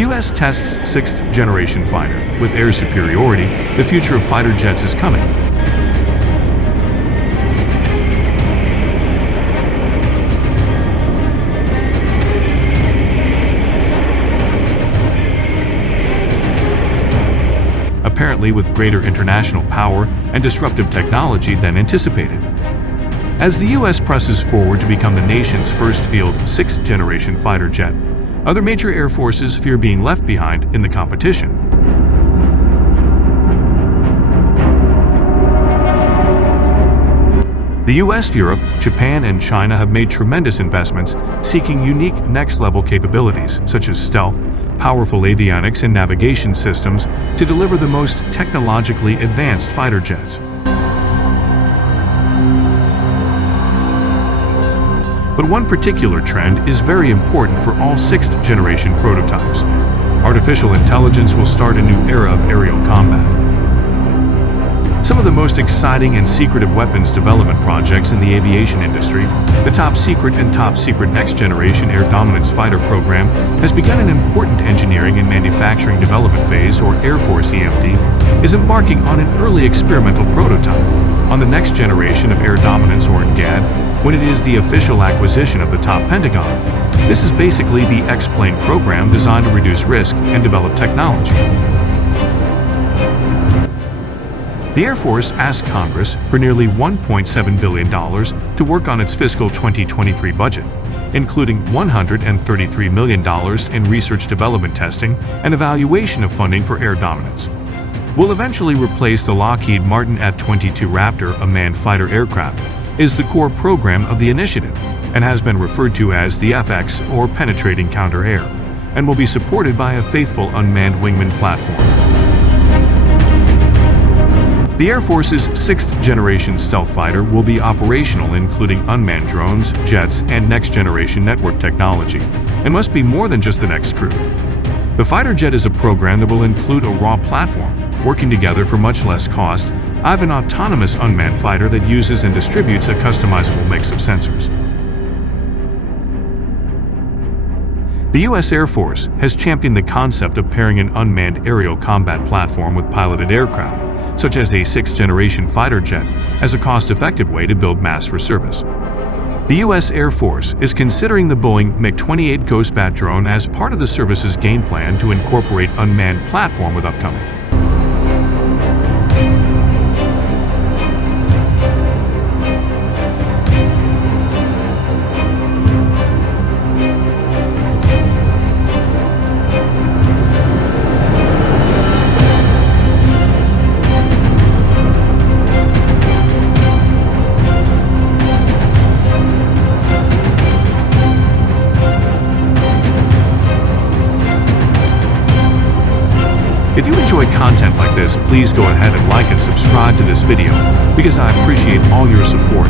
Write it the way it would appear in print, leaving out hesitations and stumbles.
U.S. tests 6th generation fighter. With air superiority, the future of fighter jets is coming. Apparently with greater international power and disruptive technology than anticipated. As the U.S. presses forward to become the nation's first field 6th generation fighter jet, other major air forces fear being left behind in the competition. The US, Europe, Japan, and China have made tremendous investments seeking unique next-level capabilities such as stealth, powerful avionics, and navigation systems to deliver the most technologically advanced fighter jets. But one particular trend is very important for all 6th generation prototypes. Artificial intelligence will start a new era of aerial combat. Some of the most exciting and secretive weapons development projects in the aviation industry, the top secret and top secret next generation air dominance fighter program has begun an important engineering and manufacturing development phase, or Air Force EMD, is embarking on an early experimental prototype on the next generation of air dominance, or GAD, when it is the official acquisition of the top Pentagon. This is basically the X-plane program designed to reduce risk and develop technology. The Air Force asked Congress for nearly $1.7 billion to work on its fiscal 2023 budget, including $133 million in research development testing and evaluation of funding for air dominance. Will eventually replace the Lockheed Martin F-22 Raptor, a manned fighter aircraft, is the core program of the initiative and has been referred to as the FX, or Penetrating Counter-Air, and will be supported by a faithful unmanned wingman platform. The Air Force's 6th generation stealth fighter will be operational, including unmanned drones, jets, and next-generation network technology, and must be more than just the next crew. The fighter jet is a program that will include a raw platform, working together for much less cost. I have an autonomous unmanned fighter that uses and distributes a customizable mix of sensors. The U.S. Air Force has championed the concept of pairing an unmanned aerial combat platform with piloted aircraft, such as a 6th generation fighter jet, as a cost-effective way to build mass for service. The U.S. Air Force is considering the Boeing MiG-28 Ghostbat drone as part of the service's game plan to incorporate unmanned platform with upcoming. If you enjoyed content like this, please go ahead and like and subscribe to this video, because I appreciate all your support.